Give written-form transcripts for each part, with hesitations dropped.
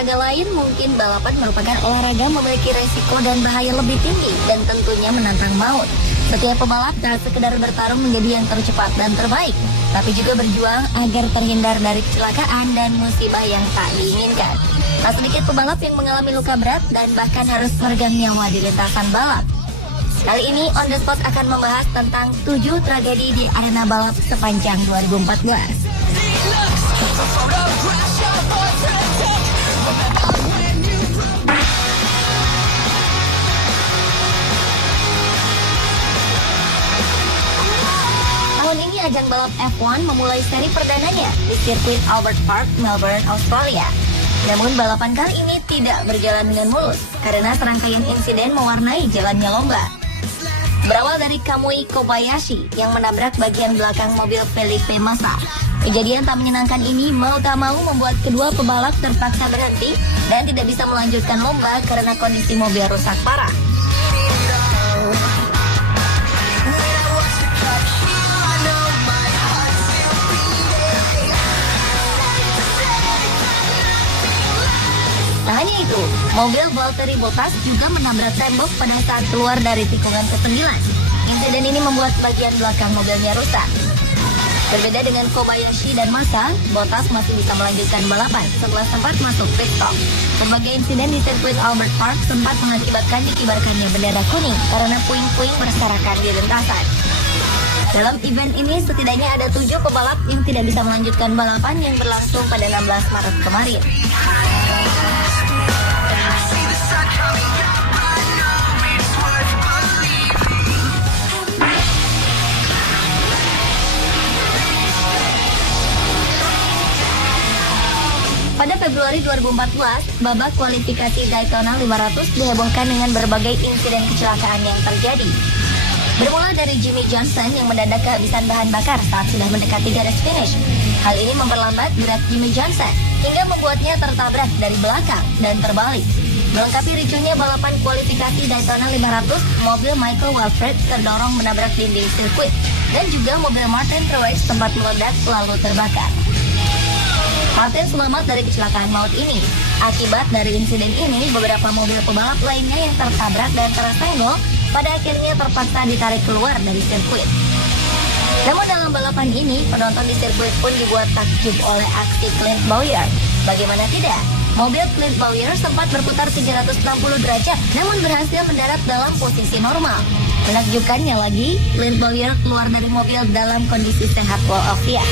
olahraga lain, mungkin balapan merupakan olahraga memiliki resiko dan bahaya lebih tinggi dan tentunya menantang maut. Setiap pebalap tak sekedar bertarung menjadi yang tercepat dan terbaik, tapi juga berjuang agar terhindar dari kecelakaan dan musibah yang tak diinginkan. Tak sedikit pebalap yang mengalami luka berat dan bahkan harus meregang nyawa di lintasan balap. Kali ini On The Spot akan membahas tentang 7 tragedi di arena balap sepanjang 2014. Tahun ini ajang balap F1 memulai seri perdananya di sirkuit Albert Park, Melbourne, Australia. Namun balapan kali ini tidak berjalan dengan mulus karena serangkaian insiden mewarnai jalannya lomba. Berawal dari Kamui Kobayashi yang menabrak bagian belakang mobil Felipe Massa. Kejadian tak menyenangkan ini mau tak mau membuat kedua pebalap terpaksa berhenti dan tidak bisa melanjutkan lomba karena kondisi mobil rusak parah. Tak hanya itu, mobil Valtteri Bottas juga menabrak tembok pada saat keluar dari tikungan ke-9. Insiden ini membuat bagian belakang mobilnya rusak. Berbeda dengan Kobayashi dan Massa, Bottas masih bisa melanjutkan balapan setelah sempat masuk pit stop. Berbagai insiden di sirkuit Albert Park sempat mengakibatkan dikibarkannya bendera kuning karena puing-puing berserakan di lintasan. Dalam event ini setidaknya ada 7 pebalap yang tidak bisa melanjutkan balapan yang berlangsung pada 16 Maret kemarin. Pada Februari 2014, babak kualifikasi Daytona 500 dihebohkan dengan berbagai insiden kecelakaan yang terjadi. Bermula dari Jimmie Johnson yang mendadak kehabisan bahan bakar saat sudah mendekati garis finish. Hal ini memperlambat gerak Jimmie Johnson hingga membuatnya tertabrak dari belakang dan terbalik. Melengkapi ricuhnya balapan kualifikasi Daytona 500, mobil Michael Waltrip terdorong menabrak dinding sirkuit dan juga mobil Martin Truex sempat meledak lalu terbakar. Martin selamat dari kecelakaan maut ini. Akibat dari insiden ini, beberapa mobil pebalap lainnya yang tertabrak dan tersenggol pada akhirnya terpaksa ditarik keluar dari sirkuit. Namun dalam balapan ini, penonton di sirkuit pun dibuat takjub oleh aksi Clint Bowyer. Bagaimana tidak? Mobil Clint Bowyer sempat berputar 360 derajat, namun berhasil mendarat dalam posisi normal. Menakjubkannya lagi, Clint Bowyer keluar dari mobil dalam kondisi sehat walafiat.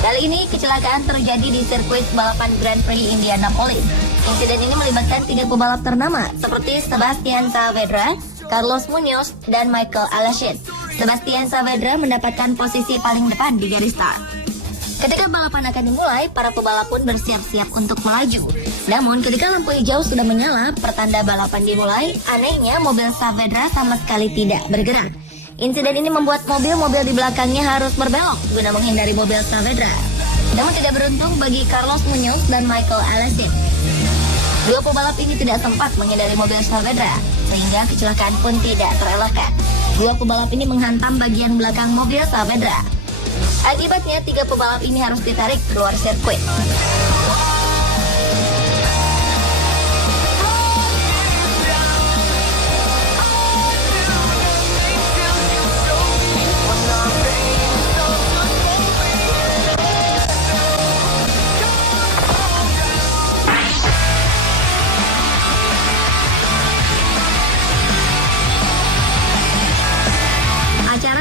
Kali ini kecelakaan terjadi di sirkuit balapan Grand Prix Indianapolis. Insiden ini melibatkan 3 pebalap ternama seperti Sebastian Saavedra, Carlos Munoz, dan Michael Aleshin. Sebastian Saavedra mendapatkan posisi paling depan di garis start. Ketika balapan akan dimulai, para pebalap pun bersiap-siap untuk melaju. Namun ketika lampu hijau sudah menyala, pertanda balapan dimulai, anehnya mobil Saavedra sama sekali tidak bergerak. Insiden ini membuat mobil-mobil di belakangnya harus berbelok guna menghindari mobil Saavedra. Namun tidak beruntung bagi Carlos Munoz dan Michael Aleshin. Dua pebalap ini tidak sempat menghindari mobil Saavedra, sehingga kecelakaan pun tidak terelakkan. Dua pebalap ini menghantam bagian belakang mobil Saavedra. Akibatnya 3 pebalap ini harus ditarik keluar sirkuit.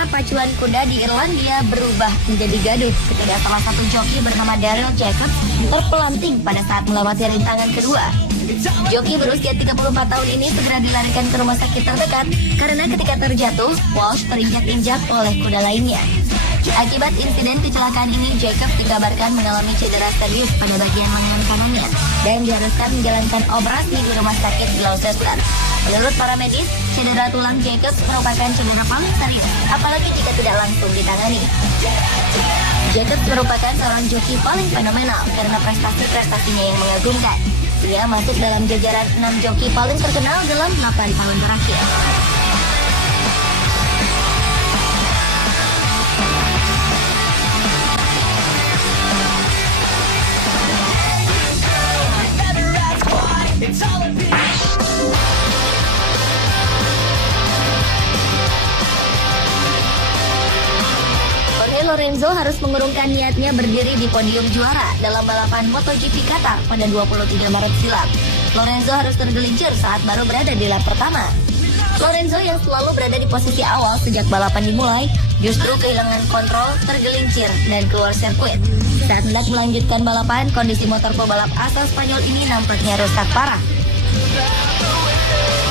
Pacuan kuda di Irlandia berubah menjadi gaduh ketika salah satu joki bernama Daryl Jacobs terpelanting pada saat melewati rintangan kedua. Joki berusia 34 tahun ini segera dilarikan ke rumah sakit terdekat karena ketika terjatuh, Walsh terinjak-injak oleh kuda lainnya. Akibat insiden kecelakaan ini, Jacobs dikabarkan mengalami cedera serius pada bagian lengan kanannya dan diharuskan menjalankan operasi di rumah sakit Gloucester. Menurut para medis, cedera tulang Jacobs merupakan cedera paling serius, apalagi jika tidak langsung ditangani. Jacobs merupakan seorang joki paling fenomenal karena prestasi-prestasinya yang mengagumkan. Ia masuk dalam jajaran 6 joki paling terkenal dalam 8 tahun terakhir. Jorge Lorenzo harus mengurungkan niatnya berdiri di podium juara dalam balapan MotoGP Qatar pada 23 Maret silam. Lorenzo harus tergelincir saat baru berada di lap pertama. Lorenzo yang selalu berada di posisi awal sejak balapan dimulai, justru kehilangan kontrol, tergelincir, dan keluar sirkuit. Saat hendak melanjutkan balapan, kondisi motor pebalap asal Spanyol ini nampaknya rusak parah.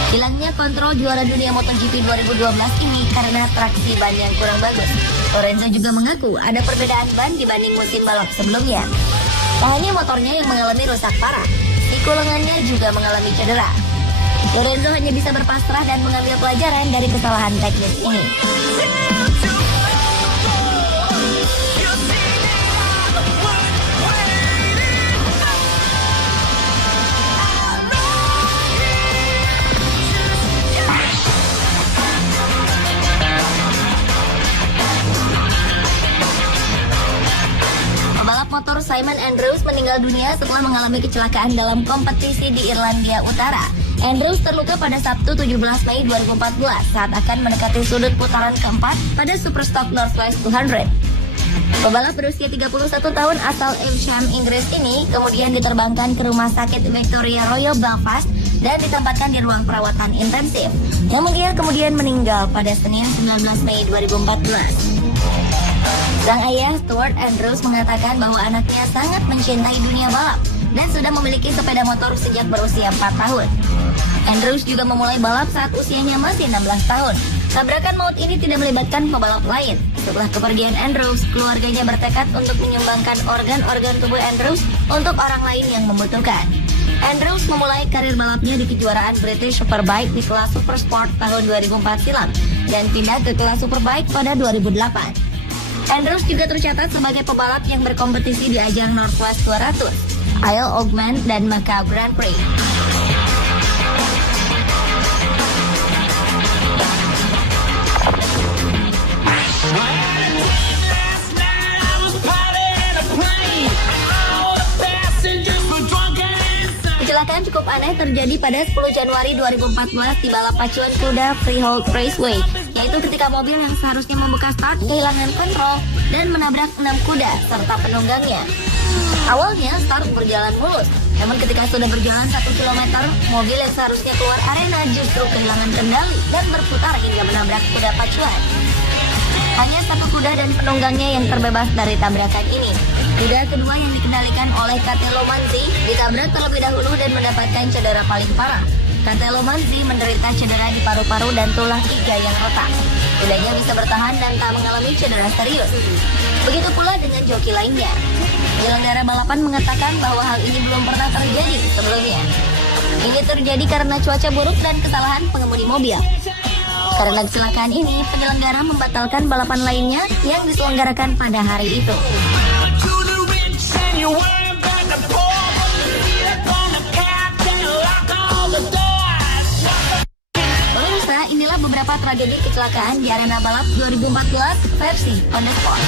Hilangnya kontrol juara dunia MotoGP 2012 ini karena traksi ban yang kurang bagus. Lorenzo juga mengaku ada perbedaan ban dibanding musim balap sebelumnya. Tak hanya motornya yang mengalami rusak parah, siku lengannya juga mengalami cedera. Lorenzo hanya bisa berpasrah dan mengambil pelajaran dari kesalahan teknis ini. Pembalap motor Simon Andrews meninggal dunia setelah mengalami kecelakaan dalam kompetisi di Irlandia Utara. Andrews terluka pada Sabtu 17 Mei 2014 saat akan mendekati sudut putaran keempat pada Superstock Northwest 200. Pembalap berusia 31 tahun asal Evesham, Inggris ini kemudian diterbangkan ke rumah sakit Victoria Royal Belfast dan ditempatkan di ruang perawatan intensif. Namun ia kemudian meninggal pada Senin 19 Mei 2014. Sang ayah Stuart Andrews mengatakan bahwa anaknya sangat mencintai dunia balap dan sudah memiliki sepeda motor sejak berusia 4 tahun. Andrews juga memulai balap saat usianya masih 16 tahun. Tabrakan maut ini tidak melibatkan pebalap lain. Setelah kepergian Andrews, keluarganya bertekad untuk menyumbangkan organ-organ tubuh Andrews untuk orang lain yang membutuhkan. Andrews memulai karir balapnya di kejuaraan British Superbike di kelas Supersport tahun 2004 silam dan pindah ke kelas Superbike pada 2008. Andrews juga tercatat sebagai pebalap yang berkompetisi di ajang Northwest 200, Isle of Man, dan Macau Grand Prix. Kecelakaan cukup aneh terjadi pada 10 Januari 2014 di balap pacuan kuda Freehold Raceway, yaitu ketika mobil yang seharusnya membuka start kehilangan kontrol dan menabrak 6 kuda serta penunggangnya. Awalnya start berjalan mulus, namun ketika sudah berjalan 1 km, mobil yang seharusnya keluar arena justru kehilangan kendali dan berputar hingga menabrak kuda pacuan. Hanya 1 kuda dan penunggangnya yang terbebas dari tabrakan ini. Kuda kedua yang dikendalikan oleh Catelo Manzi ditabrak terlebih dahulu dan mendapatkan cedera paling parah. Catelo Manzi menderita cedera di paru-paru dan tulang iga yang retak. Kudanya bisa bertahan dan tak mengalami cedera serius. Begitu pula dengan joki lainnya. Penyelenggara balapan mengatakan bahwa hal ini belum pernah terjadi sebelumnya. Ini terjadi karena cuaca buruk dan kesalahan pengemudi mobil. Karena kecelakaan ini, penyelenggara membatalkan balapan lainnya yang diselenggarakan pada hari itu. Pemirsa, inilah beberapa tragedi kecelakaan di arena balap 2014 versi On The Spot.